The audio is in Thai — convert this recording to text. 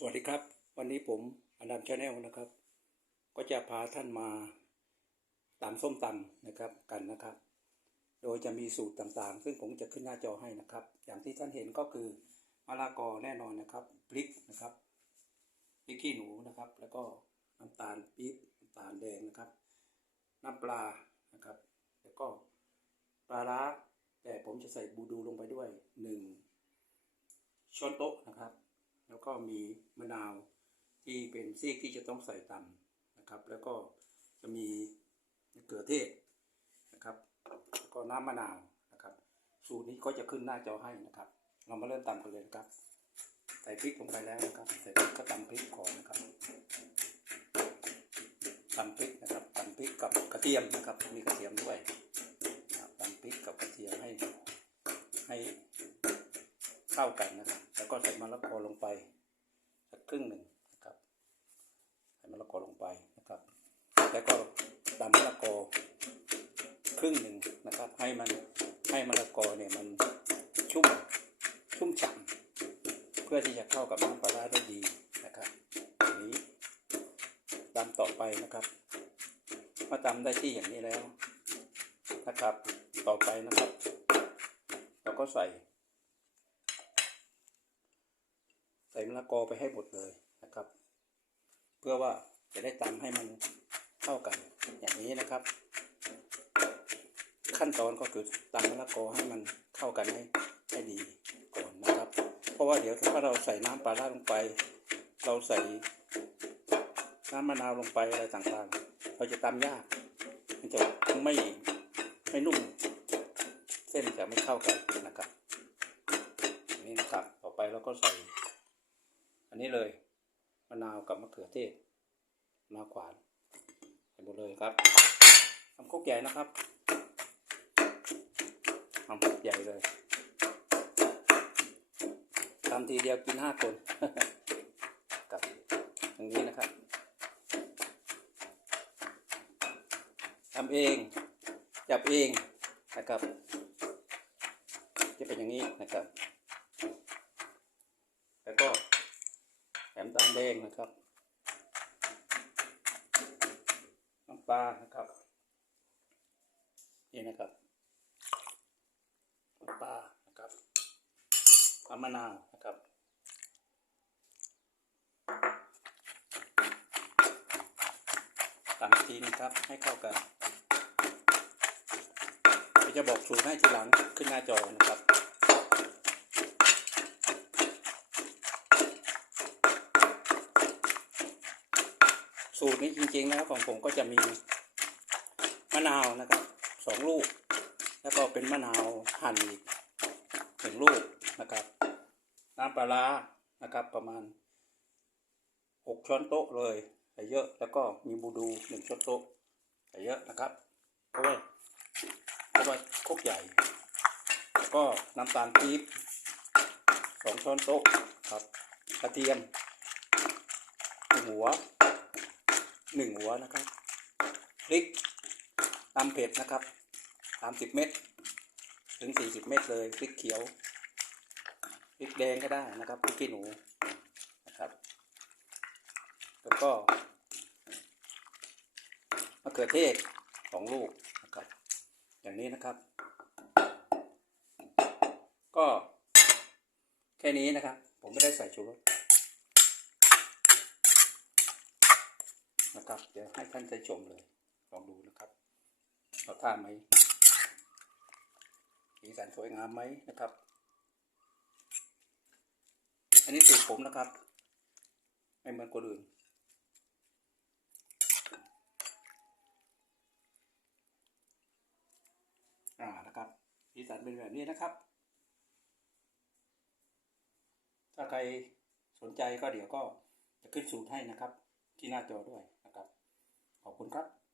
สวัสดีครับ วันนี้ผมอนันต์ชาแนลนะครับ ก็จะพาท่านมาตำส้มตำนะครับกันนะครับ โดยจะมีสูตรต่างๆ ซึ่งผมจะขึ้นหน้าจอให้นะครับ อย่างที่ท่านเห็นก็คือมะละกอแน่นอนนะครับพริกนะครับพริกขี้หนูนะครับ แล้วก็น้ำตาลปี๊บน้ำตาลแดงนะครับ น้ำปลานะครับ แล้วก็ปลาร้าแต่ผมจะใส่บูดูลงไปด้วยหนึ่งช้อนโต๊ะนะครับ แล้วก็มีมะนาวที่เป็นซีกที่จะต้องใส่ตำนะครับ แล้วก็จะมีมะเขือเทศนะครับแล้วก็น้ำมะนาวนะครับ สูตรนี้ก็จะขึ้นหน้าจอให้นะครับ เรามาเริ่มตำกันเลยนะครับ ใส่พริกลงไปแล้วนะครับใส่พริกก็ตำพริกก่อนนะครับตำพริกนะครับตำพริกกับกระเทียมนะครับ มีกระเทียมด้วยตำพริกกับกระเทียมให้ให้เข้ากันนะครับ แล้วก็ใส่มะละกอ ครึ่งหนึ่งนะครับใส่มะละกอลงไปนะครับแล้วก็ตำมะละกอครึ่งหนึ่งนะครับให้มันให้มะละกอเนี่ยมันชุ่มชุ่มฉ่ำเพื่อที่จะเข้ากับน้ำปลาร้าได้ดีนะครับนี้ตำต่อไปนะครับเมื่อตำได้ที่อย่างนี้แล้วนะครับ ต่อไปนะครับ เราก็ใส่ ใส่มะละกอไปให้หมดเลยนะครับ เพื่อว่าจะได้ตำให้มันเข้ากันอย่างนี้นะครับ ขั้นตอนก็คือตำมะละกอให้มันเข้ากันให้ให้ดีก่อนนะครับ เพราะว่าเดี๋ยวถ้าเราใส่น้ำปลาร้าลงไป เราใส่น้ำมะนาวลงไปอะไรต่างๆ เราจะตำยากมันจะไม่ไม่นุ่ม เส้นจะไม่เข้ากันนะครับ นี่นะครับ ต่อไปเราก็ใส่ นนี้เลยมะนาวกับมะเขือเทศมะนาขวานใส่หมดเลยครับทำคกใหญ่นะครับทำคกใหญ่เลยทำทีเดียวกินห้าคนกับอย่างนี้นะครับทำเองจับเองนะครับจะเป็นอย่างนี้นะครับ แล้วก็ มตาลแดงนะครับน้ำปลานะครับนี่นะครับน้ำปลานะครับน้ำมะนาวนะครับตามทีนะครับให้เข้ากันจะบอกสูตรให้ทีหลังขึ้นหน้าจอนะครับ สูตรนี้จริงๆแล้วของผมก็จะมีมะนาวนะครับสองลูก แล้วก็เป็นมะนาวหั่นอีกหนึ่งลูกนะครับ น้ำปลาร้านะครับประมาณหกช้อนโต๊ะเลยใส่เยอะแล้วก็มีบูดูหนึ่งช้อนโต๊ะใส่เยอะนะครับเพราะว่าเพราะว่าคกใหญ่ แล้วก็น้ำตาลปี๊บสองช้อนโต๊ะครับกระเทียมหัว หนึ่งหัวนะครับพริกตำเผ็ดนะครับสามสิบเม็ดถึงสี่สิบเม็ดเลยพริกเขียวพริกแดงก็ได้นะครับพริกขี้หนูนะครับแล้วก็มะเขือเทศสองลูกนะครับ อย่างนี้นะครับ ก็แค่นี้นะครับ ผมไม่ได้ใส่ชูรส นะครับ เดี๋ยวให้ท่านได้ชมเลย ลองดูนะครับเราท่าไหมสีสันสวยงามไหมนะครับ อันนี้สูตรผมนะครับ ไม่เหมือนคนอื่นอ่านะครับสีสันเป็นแบบนี้นะครับ ถ้าใครสนใจก็เดี๋ยวก็จะขึ้นสูตรให้นะครับ ที่หน้าจอด้วย ขอบคุณครับ